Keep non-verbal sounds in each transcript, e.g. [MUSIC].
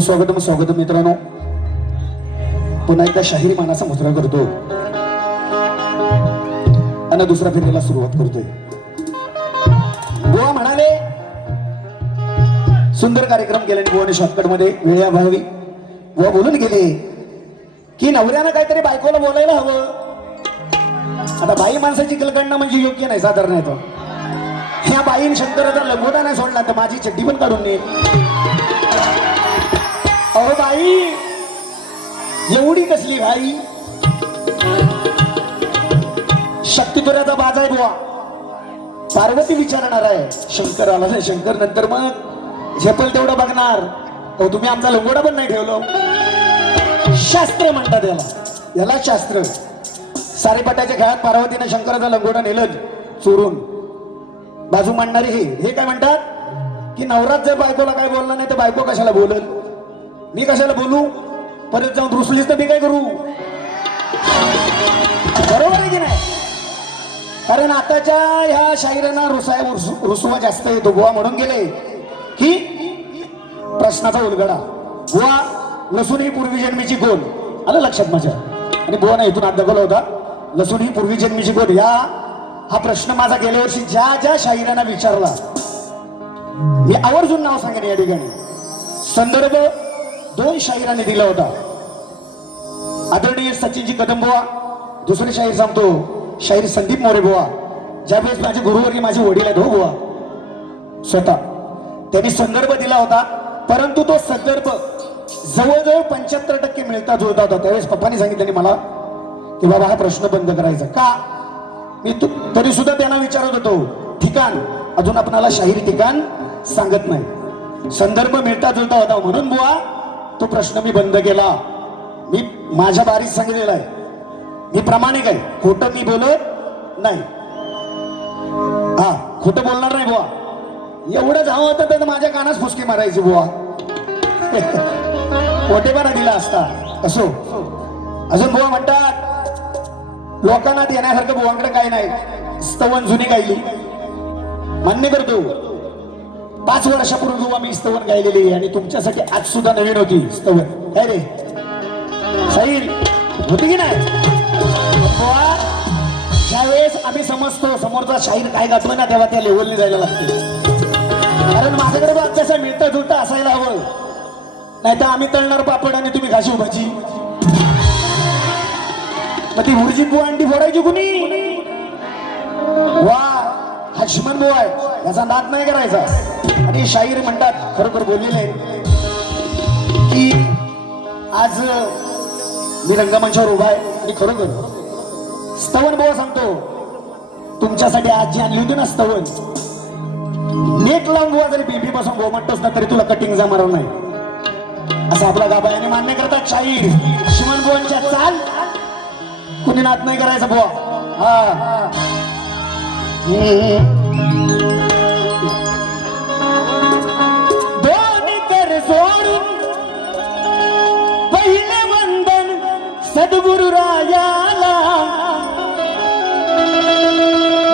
सुस्वागतम स्वागतम मित्रांनो. पुन्हा एकदा शाहिरी मानाचा मुजरा करतो आणि दुसऱ्या फेरीला सुरुवात करतोय. गोवा म्हणाले सुंदर कार्यक्रम केल्याने गोवाने शॉर्टकटमध्ये वेळाभावी गोवा बोलून गेले की नवऱ्यानं काहीतरी बायकोला बोलायला हवं. आता बाई माणसाची कलकडणं म्हणजे योग्य नाही साधारण ह्या बाईन शंकराचा लगोटा नाही सोडला तर माझी चड्डी पण काढून नये अहो बाई एवढी कसली भाई? शक्तिपुराचा बाज आहे बुवा. पार्वती विचारणार आहे. शंकर आला नाही शंकर नंतर मग झेपल तेवढं बघणार. अहो तुम्ही आमचा लंगोडा पण नाही ठेवलो. शास्त्र म्हणतात याला. याला शास्त्र. सारेपाट्याच्या खेळात पार्वतीने शंकराचा लंगोटा नेलं चोरून. बाजू मांडणारे हे. हे काय म्हणतात? की नवरात जर बायकोला काय बोलला नाही तर बायको कशाला बोलल? मी कशाला बोलू? परत जाऊन रुसलीच तर मी काय करू? बरोबर आहे की नाही? कारण आताच्या ह्या शाहिरांना रुसाय रुसवा जास्त येतो बुवा म्हणून गेले. की प्रश्नाचा उलगडा. गोवा लसूण ही पूर्वी जन्मीची गोल. आलं लक्षात माझ्या? आणि बुवाने इथून आज दाखवला होता. लसूण ही पूर्वी जन्मीची गोल. या हा प्रश्न माझा गेल्या वर्षी ज्या ज्या शाहिरांना विचारला मी आवर्जून नाव सांगेन या ठिकाणी. संदर्भ दोन शाहिरांनी दिला होता. आदरणीय सचिनजी कदम बुवा दुसरे शाहीर सांगतो शाहीर संदीप मोरे बुवा ज्यावेळेस माझे गुरुवर्गी माझे वडील आहेत हो बुवा स्वतः. त्यांनी संदर्भ दिला होता परंतु तो संदर्भ जवळजवळ पंच्याहत्तर टक्के मिळता जुळता होता. त्यावेळेस पप्पानी सांगितलं मला की बाबा हा प्रश्न बंद करायचा. का? मी तरी सुद्धा त्यांना विचारत होतो ठिकाण. अजून आपणाला शाहीर ठिकाण सांगत नाही. संदर्भ मिळता जुळता होता म्हणून बुवा तो प्रश्न मी बंद केला. मी माझ्या बारीत सांगितलेला आहे. मी प्रामाणिक आहे. खोटं मी बोलत नाही. हा खोटं बोलणार नाही बुवा. एवढं जावं होतं तर माझ्या कानास फुसकी मारायची बुवा. [LAUGHS] मोठेपणा दिला असता. असो. अजून बुवा म्हणतात लोकांना देण्यासारखं बुवांकडे काय नाही. स्तवन जुनी गायली. मान्य करतो. पाच वर्षापूर्वी बुवा मी स्तवन गायलेली आहे आणि तुमच्यासाठी आज सुद्धा नवीन होती स्तवन. काय रे? साईल होती की नाही? ज्यावेळेस आम्ही समजतो समोरचा शाहीर काय गातोय ना तेव्हा त्या लेवलने जायला लागते. कारण माझ्याकडे तो अभ्यास मिळता जुळता असायला हवं. नाही तर आम्ही तळणार पापड आणि तुम्ही घाशी भाजी मग ती भुर्जी बुवा अंडी फोडायची कुणी? वा. हा शिमन बुवा आहे याचा नाद नाही करायचा. आणि शाहीर म्हणतात खरोखर बोललेले की आज मी रंगमंचावर उभा आहे आणि खरोखर स्तवन बुवा सांगतो. तुमच्यासाठी आज जी आणली होती ना स्तवन. नेट लावून बुवा जरी बेबी पासून गोमटतोस ना तरी तुला कटिंग जमणार नाही. असं आपला गाबा याने मान्य करतात शाहीर. शिवन बुवांच्या चाल कुणी नात नाही करायचा बुवा. हा. दोन्ही कर सोडून पहिले वंदन सद्गुरु रायाला।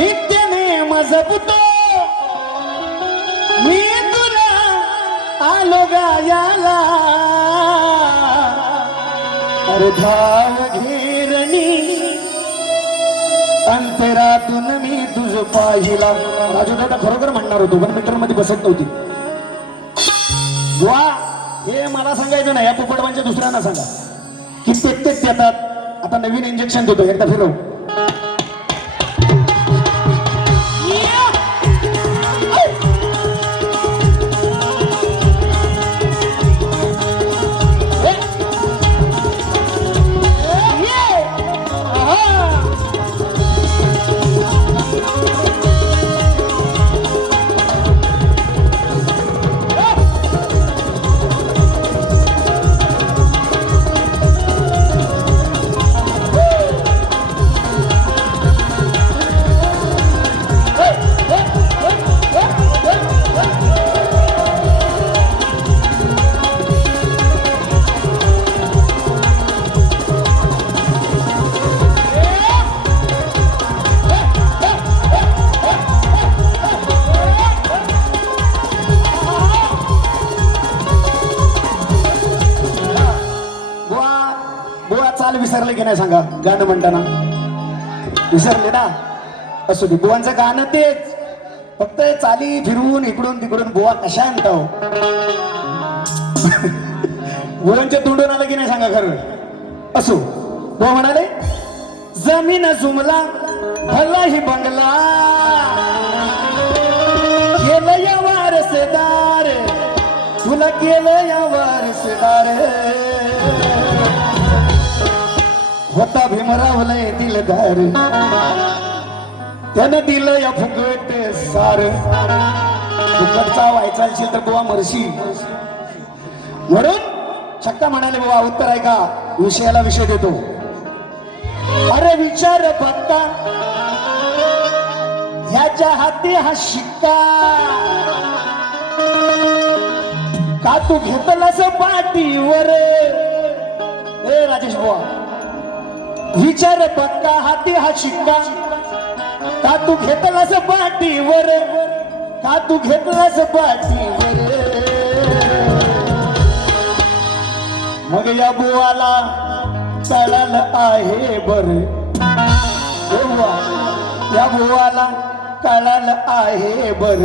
नित्य नेम जपतो। मी तुला आलो गायाला। अरे धाव घेरणी अंतरातून मी तुझ पाहिला. राजू दादा खरोखर म्हणणार होतो पण मीटरमध्ये बसत नव्हती. वा हे मला सांगायचं ना या पोपटवांच्या दुसऱ्यांना सांगा. की प्रत्येक येतात आता नवीन इंजेक्शन देतो एकदा फिरव. की नाही सांगा? गाणं म्हणताना. विसरले ना? असू दे बुवांचं गाणं तेच. फक्त चाली फिरून इकडून तिकडून बुवा कशा आणता [LAUGHS] बुवांच्या तोंडून आलं की नाही सांगा खरं? असो बुवा म्हणाले जमीन जुमला भलाही बंगला. केलं या वारसदार तुला केलं या वारसदार. होता येतील दिलदार त्यानं दिलं या फुकट सार. फुकटचा व्हायचा असेल तर बुवा मरशी. म्हणून छक्का म्हणाले बाबा उत्तर आहे का? विषयाला विषय देतो. अरे विचार पक्का ह्याच्या हाती हा शिक्का. का तू घेतलास पाठीवर ए राजेश बुवा विचार पक्का हाती हा शिक्का. का तू घेतलास पाठीवर? का तू घेतलास पाठीवर? मग या बुवाला चालाल आहे बर. बुवा या बुवाला कळाल आहे बर.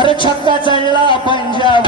अरे छक्का चढला पंजाब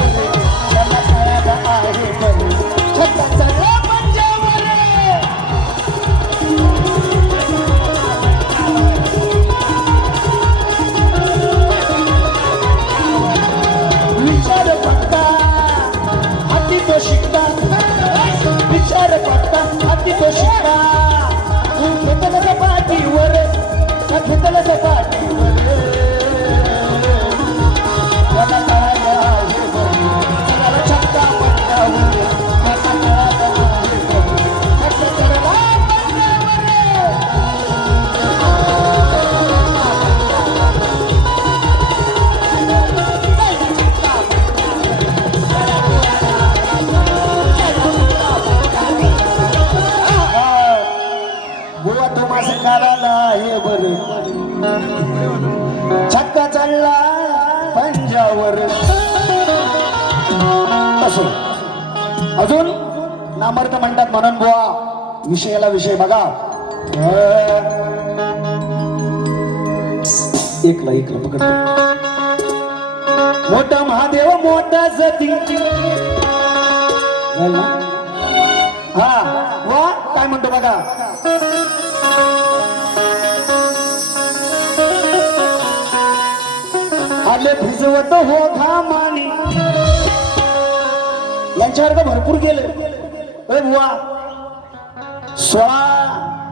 विषयाला विषय बघा. एकला एकला पकड मोठा महादेव मोठा सती हा. वा काय म्हणतो बघा. आले भिजवत हो घामानी. यांच्यावर भरपूर गेले. अरे बुवा.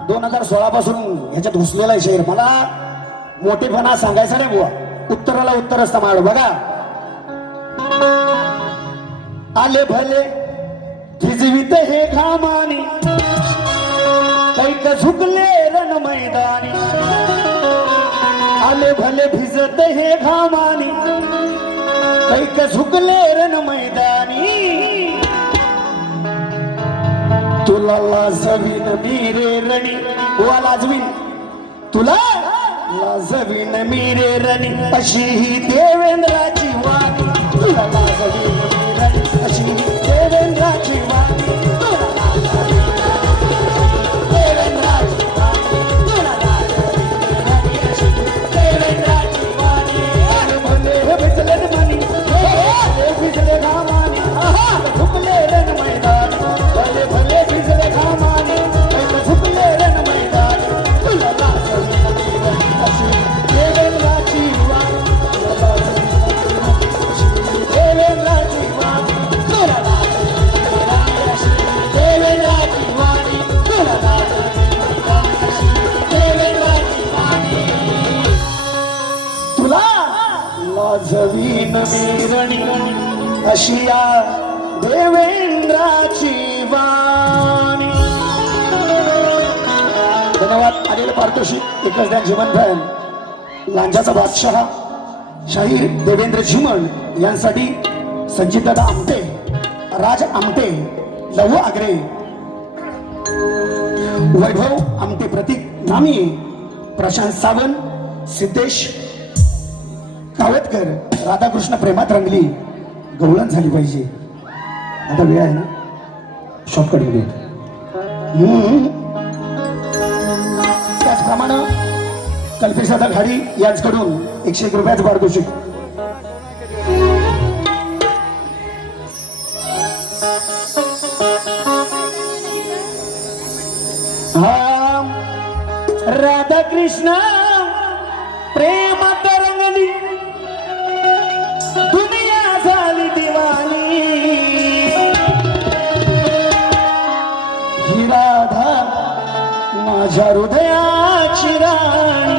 दोन हजार सोळा पासून ह्याच्यात घुसलेला आहे शहर मला मोठेपणा सांगायचा नाही बुवा. उत्तराला उत्तर असतं माळ. बघा. आले भले झिजवित हे घामानी कैक झुकले रण मैदानी. आले भले भिजत हे घामानी कैक झुकले रण मैदानी. तुला लाजवीन मीरे रणी वा लाजवीन तुला? लाजवीन मीरे रणी अशी ही देवेंद्राची वाणी तुला लाजवीन मी रणी अशी ही देवेंद्राची वाणी तुला धन्यवाद. अनिल पारितोषिक एकच द्या जीवन फॅन. लांजाचा बादशहा शाहीर देवेंद्र झिमण यांसाठी संचितदादा आमटे राज आमटे लहू आग्रे. वैभव आमटे प्रतीक नामी प्रशांत सावंत सिद्धेश कावतकर राधाकृष्ण प्रेमात रंगली. गवळण झाली पाहिजे. आता वेळ आहे ना? शॉर्टकट कल्पेशाचा घाडी यांच्याकडून एकशे एक रुपयाच पारितोषिक हा राधा कृष्ण प्रेम तरंगली दुनिया झाली दिवाणी. ही राधा माझ्या हृदयाची राणी.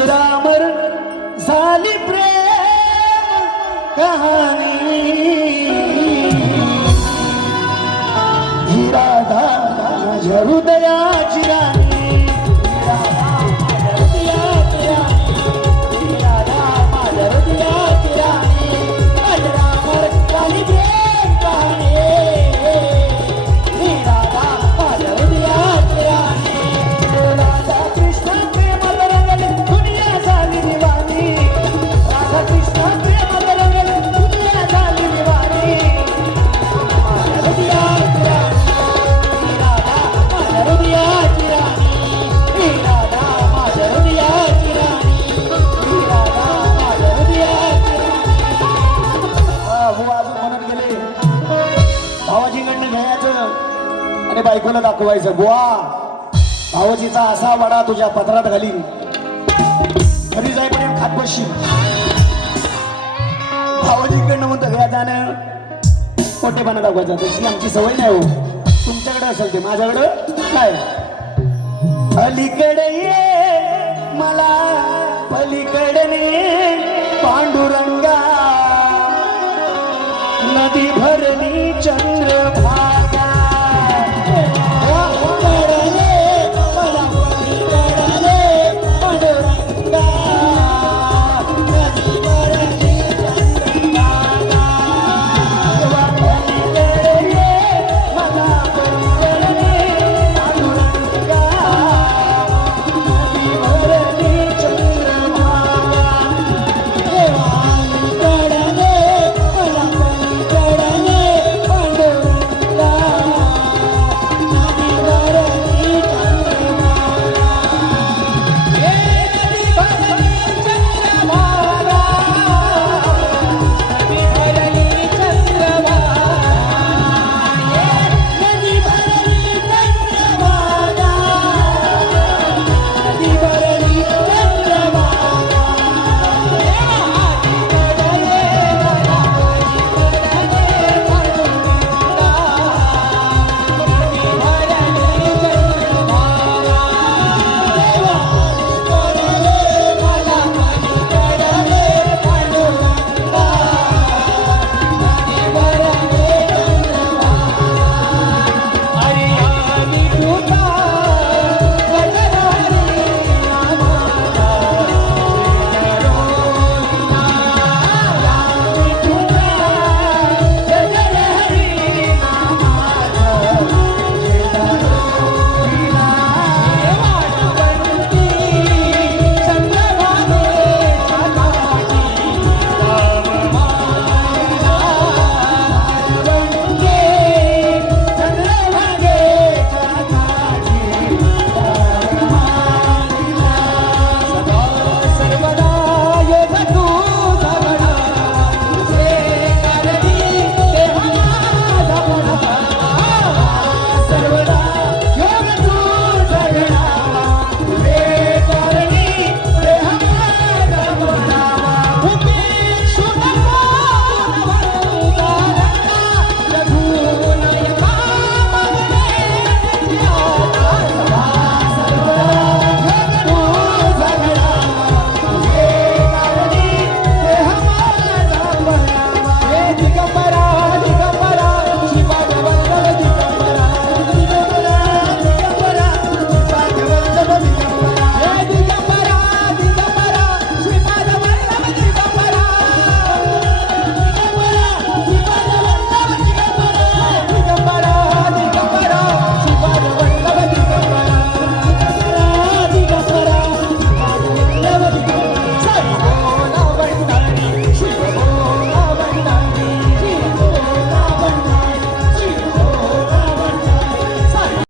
आज रामर झाली प्रेम कहाणी. ही माझ्या हृदयाची राणी. दाखवायचं. बुवा भावजीचा असा वडा तुझ्या पत्रात घालीन. घरी जाईपर्यंत खात बसशील. भावाजीकडनं म्हणतो घ्या जाणं मोठेपणा दाखवायचा. तशी आमची सवय नाही हो. तुमच्याकडे असेल ते. माझ्याकडं काय अलीकडे ये मला पलीकडे पांडुरंगा. नदी भरली चंद्रभा